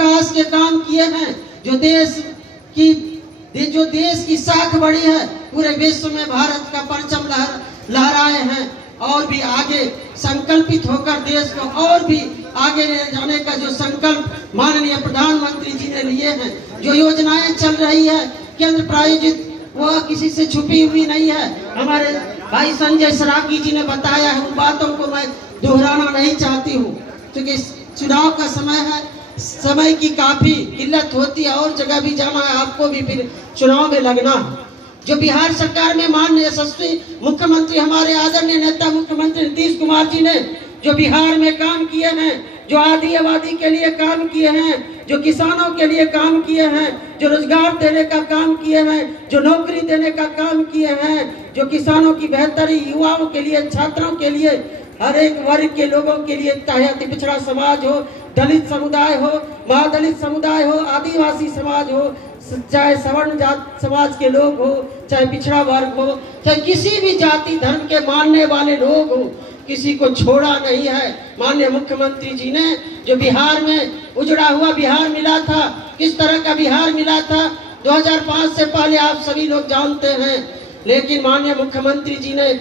विकास के काम किए हैं, जो देश की साख बढ़ी है, पूरे विश्व में भारत का परचम लहराए हैं, और भी आगे संकल्पित होकर देश को और भी आगे ले जाने का जो संकल्प माननीय प्रधानमंत्री जी ने लिए हैं, जो योजनाएं चल रही है केंद्र प्रायोजित, वह किसी से छुपी हुई नहीं है। हमारे भाई संजय सरावगी जी ने बताया है, उन बातों को मैं दोहराना नहीं चाहती हूँ, क्योंकि चुनाव का समय है, समय की काफी किल्लत होती है, और जगह भी जाना है, आपको भी फिर चुनाव में लगना है। जो बिहार सरकार में माननीय यशस्वी मुख्यमंत्री हमारे आदरणीय नेता मुख्यमंत्री नीतीश कुमार जी ने जो बिहार में काम किए हैं, जो आदि आबादी के लिए काम किए हैं, जो किसानों के लिए काम किए हैं, जो रोजगार देने का काम किए हैं, जो नौकरी देने का काम किए हैं, जो किसानों की बेहतरी, युवाओं के लिए, छात्रों के लिए, हर एक वर्ग के लोगों के लिए, चाहे अति पिछड़ा समाज हो, दलित समुदाय हो, महादलित समुदाय हो, आदिवासी समाज हो, चाहे सवर्ण जात समाज के लोग हो, चाहे पिछड़ा वर्ग हो, चाहे किसी भी जाति धर्म के मानने वाले लोग हो, किसी को छोड़ा नहीं है। माननीय मुख्यमंत्री जी ने जो बिहार में उजड़ा हुआ बिहार मिला था, किस तरह का बिहार मिला था 2005 से पहले आप सभी लोग जानते हैं, लेकिन माननीय मुख्यमंत्री जी ने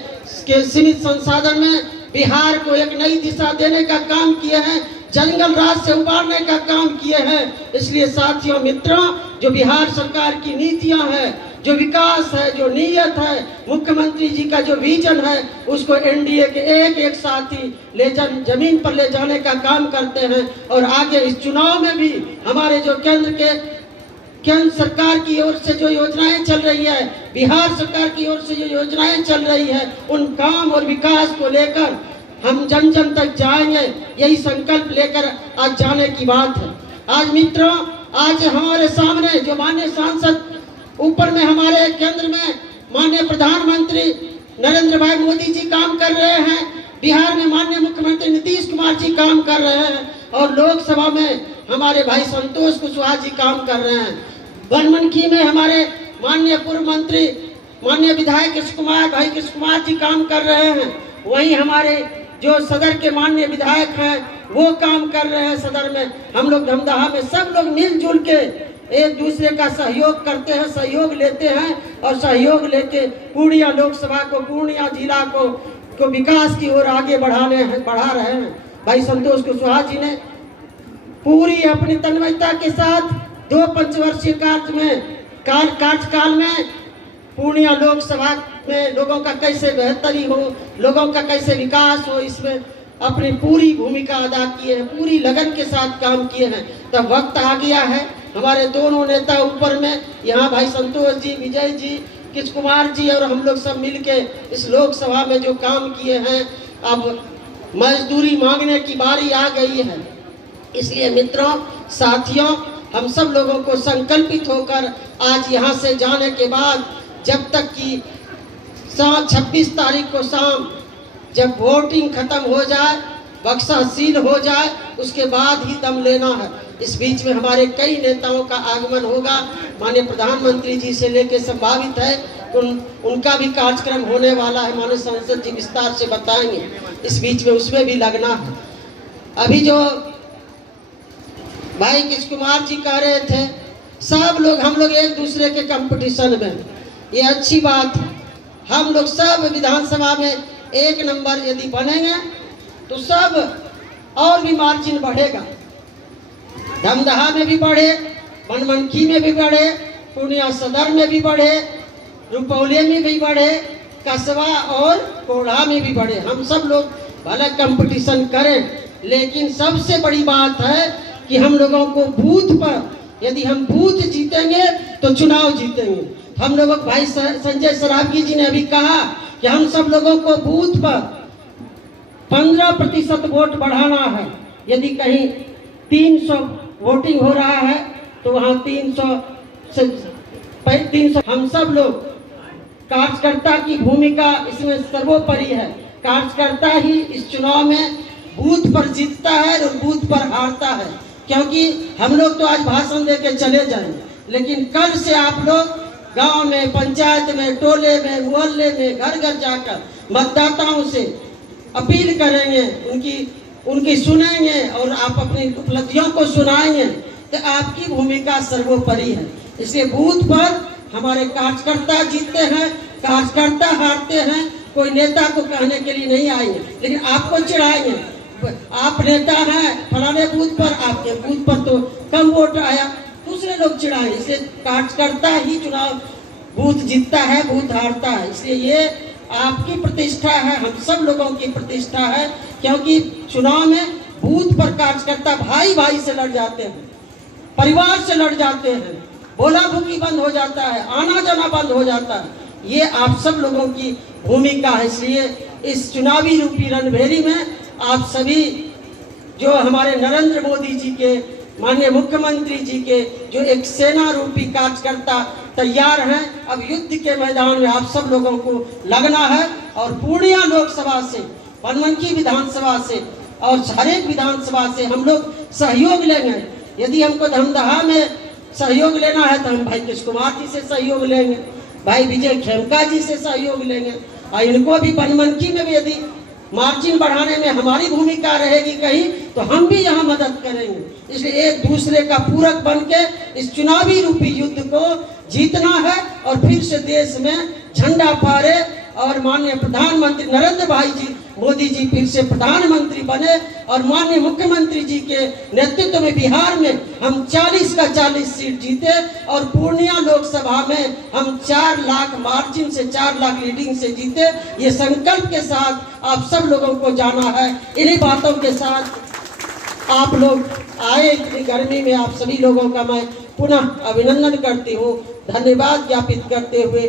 के सीमित संसाधन में बिहार को एक नई दिशा देने का काम किए हैं, जंगल राज से उबारने का काम किए हैं। इसलिए साथियों, मित्रों, जो बिहार सरकार की नीतियां हैं, जो विकास है, जो नीयत है, मुख्यमंत्री जी का जो विजन है, उसको एनडीए के एक एक साथी जमीन पर ले जाने का काम करते हैं। और आगे इस चुनाव में भी हमारे जो केंद्र सरकार की ओर से जो योजनाएं चल रही है, बिहार सरकार की ओर से जो योजनाएं चल रही है, उन काम और विकास को लेकर हम जन जन तक जाएंगे, यही संकल्प लेकर आज जाने की बात है। आज मित्रों, आज हमारे सामने जो माननीय सांसद, ऊपर में हमारे केंद्र में माननीय प्रधानमंत्री नरेंद्र भाई मोदी जी काम कर रहे हैं, बिहार में माननीय मुख्यमंत्री नीतीश कुमार जी काम कर रहे हैं, और लोकसभा में हमारे भाई संतोष कुशवाहा जी काम कर रहे हैं। बनमनखी में हमारे माननीय पूर्व मंत्री, माननीय विधायक भाई कृष्ण कुमार जी काम कर रहे हैं। वहीं हमारे जो सदर के माननीय विधायक हैं, वो काम कर रहे हैं सदर में। हम लोग धमदाहा में सब लोग मिलजुल के एक दूसरे का सहयोग करते हैं, सहयोग लेते हैं, और सहयोग लेके पूर्णिया लोकसभा को, पूर्णिया जिला को विकास की ओर आगे बढ़ा रहे हैं। भाई संतोष कुशवाहा जी ने पूरी अपनी तन्मयता के साथ 2 पंचवर्षीय कार्यकाल में पूर्णिया लोकसभा में लोगों का कैसे बेहतरी हो, लोगों का कैसे विकास हो, इसमें अपनी पूरी भूमिका अदा किए हैं, पूरी लगन के साथ काम किए हैं। तब वक्त आ गया है, हमारे दोनों नेता ऊपर में, यहाँ भाई संतोष जी, विजय जी, कृष्ण कुमार जी और हम लोग सब मिलके इस लोकसभा में जो काम किए हैं, अब मजदूरी मांगने की बारी आ गई है। इसलिए मित्रों, साथियों, हम सब लोगों को संकल्पित होकर आज यहाँ से जाने के बाद, जब तक कि 26 तारीख को शाम जब वोटिंग खत्म हो जाए, बक्सा सील हो जाए, उसके बाद ही दम लेना है। इस बीच में हमारे कई नेताओं का आगमन होगा, माननीय प्रधानमंत्री जी से लेकर संभावित है उनका भी कार्यक्रम होने वाला है, माननीय सांसद जी विस्तार से बताएंगे। इस बीच में उसमें भी लगना है। अभी जो भाई कृष्ण कुमार जी कह रहे थे, सब लोग हम लोग एक दूसरे के कंपटीशन में, ये अच्छी बात है। हम लोग सब विधानसभा में एक नंबर यदि बनेंगे तो सब और भी मार्जिन बढ़ेगा, धमदाहा में भी बढ़े, बनमनखी में भी बढ़े, पूर्णिया सदर में भी बढ़े, रुपौली में भी बढ़े, कसबा और कोढ़ा में भी बढ़े। हम सब लोग भले कंपटीशन करें, लेकिन सबसे बड़ी बात है कि हम लोगों को बूथ पर, यदि हम बूथ जीतेंगे तो चुनाव जीतेंगे। हम लोगों भाई संजय सरावगी जी ने अभी कहा कि हम सब लोगों को बूथ पर 15% वोट बढ़ाना है। यदि कहीं 300 वोटिंग हो रहा है तो वहाँ 300 हम सब लोग, कार्यकर्ता की भूमिका इसमें सर्वोपरि है। कार्यकर्ता ही इस चुनाव में बूथ पर जीतता है और बूथ पर हारता है, क्योंकि हम लोग तो आज भाषण देके चले जाएंगे, लेकिन कल से आप लोग गांव में, पंचायत में, टोले में, मोहल्ले में, घर घर जाकर मतदाताओं से अपील करेंगे, उनकी सुनेंगे और आप अपनी उपलब्धियों को सुनाएंगे तो आपकी भूमिका सर्वोपरि है। इसलिए बूथ पर हमारे कार्यकर्ता जीतते हैं, कार्यकर्ता हारते हैं। कोई नेता को कहने के लिए नहीं आएंगे, लेकिन आपको चिढ़ाएंगे। आप नेता हैं फलाने बूथ पर, आपके बूथ पर तो कम वोट आया, दूसरे लोग चिढ़ाएंगे। इसलिए कार्यकर्ता ही चुनाव बूथ जीतता है, बूथ हारता है। इसलिए ये आपकी प्रतिष्ठा है, हम सब लोगों की प्रतिष्ठा है, क्योंकि चुनाव में बूथ पर कार्यकर्ता भाई भाई से लड़ जाते हैं, परिवार से लड़ जाते हैं, बोला भुकी बंद हो जाता है, आना जाना बंद हो जाता है। ये आप सब लोगों की भूमिका है। इसलिए इस चुनावी रूपी रणभेरी में आप सभी जो हमारे नरेंद्र मोदी जी के, माननीय मुख्यमंत्री जी के जो एक सेना रूपी कार्यकर्ता तैयार हैं, अब युद्ध के मैदान में आप सब लोगों को लगना है और पूर्णिया लोकसभा से, बनमनखी विधानसभा से और हर एक विधानसभा से हम लोग सहयोग लेंगे। यदि हमको धमदाहा में सहयोग लेना है तो हम भाई कृष्ण कुमार जी से सहयोग लेंगे, भाई विजय खेमका जी से सहयोग लेंगे, और इनको भी बनमनखी में भी यदि मार्जिन बढ़ाने में हमारी भूमिका रहेगी कहीं, तो हम भी यहाँ मदद करेंगे। इसलिए एक दूसरे का पूरक बन के इस चुनावी रूपी युद्ध को जीतना है और फिर से देश में झंडा फहरे और माननीय प्रधानमंत्री नरेंद्र भाई जी मोदी जी फिर से प्रधानमंत्री बने और माननीय मुख्यमंत्री जी के नेतृत्व में बिहार में हम 40 का 40 सीट जीते और पूर्णिया लोकसभा में हम 4 लाख मार्जिन से, 4 लाख लीडिंग से जीते। ये संकल्प के साथ आप सब लोगों को जाना है। इन्हीं बातों के साथ आप लोग आए इतनी गर्मी में, आप सभी लोगों का मैं पुनः अभिनंदन करती हूँ, धन्यवाद ज्ञापित करते हुए